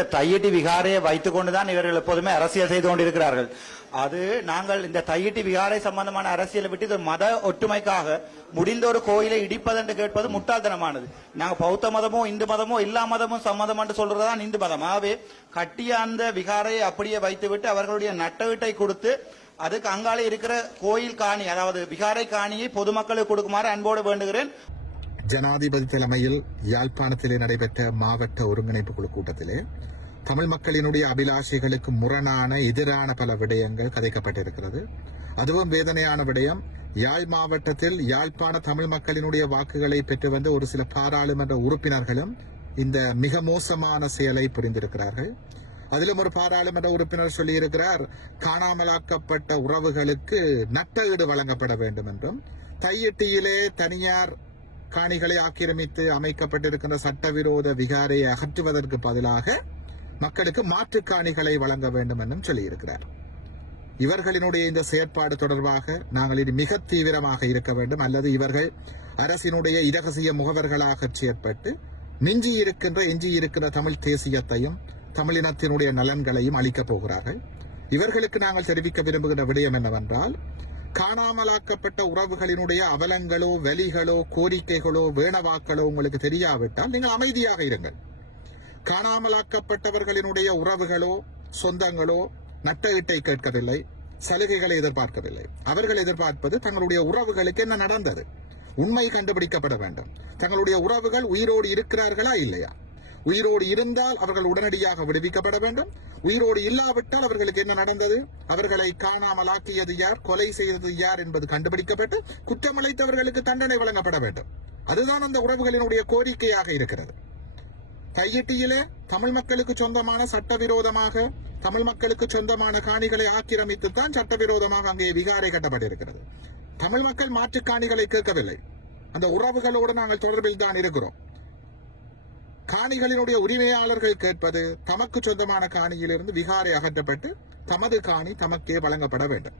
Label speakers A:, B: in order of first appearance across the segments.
A: இந்த தையிட்டி விகாரையை வைத்துக் கொண்டுதான் இவர்கள் எப்போதுமே அரசியல் செய்து கொண்டிருக்கிறார்கள். அது நாங்கள் இந்த தையிட்டி விகாரை சம்பந்தமான அரசியலை விட்டு இது மத ஒற்றுமைக்காக முடிந்த ஒரு கோயிலை இடிப்பதென்று கேட்பது முட்டாள்தனமானது. நாங்க பௌத்த மதமோ இந்து மதமோ எல்லா மதமும் சம்மதம் என்று சொல்றதுதான் இந்து மதம். ஆகவே கட்டிய அந்த விகாரையை அப்படியே வைத்துவிட்டு அவர்களுடைய நட்ட வீட்டை கொடுத்து அதுக்கு அங்காலே இருக்கிற கோயில் காணி அதாவது விகாரை காணியை பொதுமக்களுக்கு கொடுக்குமாறு அன்போடு வேண்டுகிறேன்.
B: ஜனாதிபதி தலைமையில் யாழ்ப்பாணத்திலே நடைபெற்ற மாவட்ட ஒருங்கிணைப்பு குழு கூட்டத்திலே தமிழ் மக்களினுடைய அபிலாஷைகளுக்கு முரணான எதிரான பல விடயங்கள் கதைக்கப்பட்டிருக்கிறது. அதுவும் வேதனையான விடயம் யாழ் மாவட்டத்தில் யாழ்ப்பாண தமிழ் மக்களினுடைய வாக்குகளை பெற்று வந்த ஒரு சில பாராளுமன்ற உறுப்பினர்களும் இந்த மிக மோசமான செயலை புரிந்திருக்கிறார்கள். அதிலும் ஒரு பாராளுமன்ற உறுப்பினர் சொல்லியிருக்கிறார் காணாமலாக்கப்பட்ட உறவுகளுக்கு நட்ட ஈடு வழங்கப்பட வேண்டும் என்றும் தையிட்டியிலே தனியார் காணிகளை ஆக்கிரமித்து அமைக்கப்பட்டிருக்கின்ற சட்டவிரோத விகாரையை அகற்றுவதற்கு பதிலாக மக்களுக்கு மாற்று காணிகளை வழங்க வேண்டும் என்றும் சொல்லியிருக்கிறார். இவர்களினுடைய இந்த செயற்பாடு தொடர்பாக நாங்கள் இது மிக தீவிரமாக இருக்க வேண்டும். அல்லது இவர்கள் அரசினுடைய இரகசிய முகவர்களாக செயற்பட்டு மிஞ்சி இருக்கின்ற எஞ்சி இருக்கின்ற தமிழ் தேசியத்தையும் தமிழினத்தினுடைய நலன்களையும் அளிக்கப் போகிறார்கள். இவர்களுக்கு நாங்கள் தெரிவிக்க விரும்புகின்ற விடயம் என்னவென்றால் காணாமலாக்கப்பட்ட உறவுகளினுடைய அவலங்களோ வலிகளோ கோரிக்கைகளோ வேணவாக்களோ உங்களுக்கு தெரியாவிட்டால் நீங்கள் அமைதியாக இருங்கள். காணாமலாக்கப்பட்டவர்களினுடைய உறவுகளோ சொந்தங்களோ நட்ட ஈட்டை கேட்கவில்லை சலுகைகளை எதிர்பார்க்கவில்லை. அவர்கள் எதிர்பார்ப்பது தங்களுடைய உறவுகளுக்கு என்ன நடந்தது? உண்மை கண்டுபிடிக்கப்பட வேண்டும். தங்களுடைய உறவுகள் உயிரோடு இருக்கிறார்களா இல்லையா? உயிரோடு இருந்தால் அவர்கள் உடனடியாக விடுவிக்கப்பட வேண்டும். உயிரோடு இல்லாவிட்டால் அவர்களுக்கு என்ன நடந்தது? அவர்களை காணாமலாக்கியது யார்? கொலை செய்தது யார் என்பது கண்டுபிடிக்கப்பட்டு குற்றமளித்தவர்களுக்கு தண்டனை வழங்கப்பட வேண்டும். அதுதான் அந்த உறவுகளினுடைய கோரிக்கையாக இருக்கிறது. கையெட்டியிலே தமிழ் மக்களுக்கு சொந்தமான சட்டவிரோதமாக தமிழ் மக்களுக்கு சொந்தமான காணிகளை ஆக்கிரமித்து தான் சட்டவிரோதமாக அங்கே விகாரை கட்டப்பட்டிருக்கிறது. தமிழ் மக்கள் மாற்றுக் காணிகளை கேட்கவில்லை. அந்த உறவுகளோடு நாங்கள் தொடர்பில் தான் இருக்கிறோம். காணிகளினுடைய உரிமையாளர்கள் கேட்பது தமக்கு சொந்தமான காணியிலிருந்து விகாரை அகற்றப்பட்டு தமது காணி தமக்கே வழங்கப்பட வேண்டும்.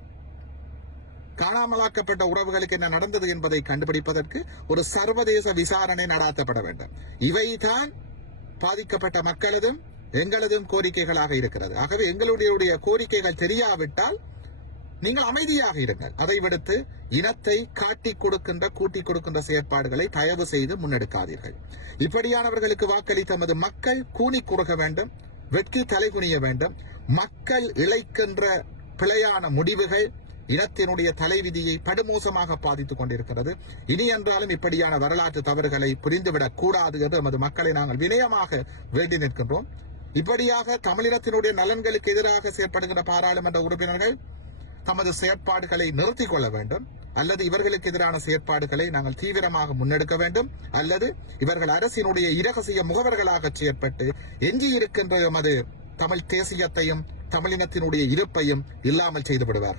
B: காணாமலாக்கப்பட்ட உறவுகளுக்கு என்ன நடந்தது என்பதை கண்டுபிடிப்பதற்கு ஒரு சர்வதேச விசாரணை நடாத்தப்பட வேண்டும். இவைதான் பாதிக்கப்பட்ட மக்களதும் எங்களதும் கோரிக்கைகளாக இருக்கிறது. ஆகவே எங்களுடைய கோரிக்கைகள் தெரியாவிட்டால் நீங்கள் அமைதியாக இருங்கள். அதை விடுத்து இனத்தை காட்டிக் கொடுக்கின்ற கூட்டி கொடுக்கின்ற செயற்பாடுகளை தயவு செய்து முன்னெடுக்காதீர்கள். இப்படியானவர்களுக்கு வாக்களித்த நமது மக்கள் கூனி குறுக வேண்டும் வெட்கி தலைகுனிய வேண்டும். மக்கள் இழைக்கின்ற பிழையான முடிவுகள் இனத்தினுடைய தலைவிதியை படுமோசமாக பாதித்துக் கொண்டிருக்கிறது. இனி என்றாலும் இப்படியான வரலாற்று தவறுகளை புரிந்துவிடக் கூடாது என்று நமது மக்களை நாங்கள் வினயமாக வேண்டி நிற்கின்றோம். இப்படியாக தமிழினத்தினுடைய நலன்களுக்கு எதிராக செயற்படுகின்ற பாராளுமன்ற உறுப்பினர்கள் தமது செயற்பாடுகளை நிறுத்திக் கொள்ள வேண்டும். அல்லது இவர்களுக்கு எதிரான செயற்பாடுகளை நாங்கள் தீவிரமாக முன்னெடுக்க வேண்டும். அல்லது இவர்கள் அரசினுடைய இரகசிய முகவர்களாக செயற்பட்டு எஞ்சியிருக்கின்ற எமது தமிழ் தேசியத்தையும் தமிழினத்தினுடைய இருப்பையும் இல்லாமல் செய்து விடுவார்கள்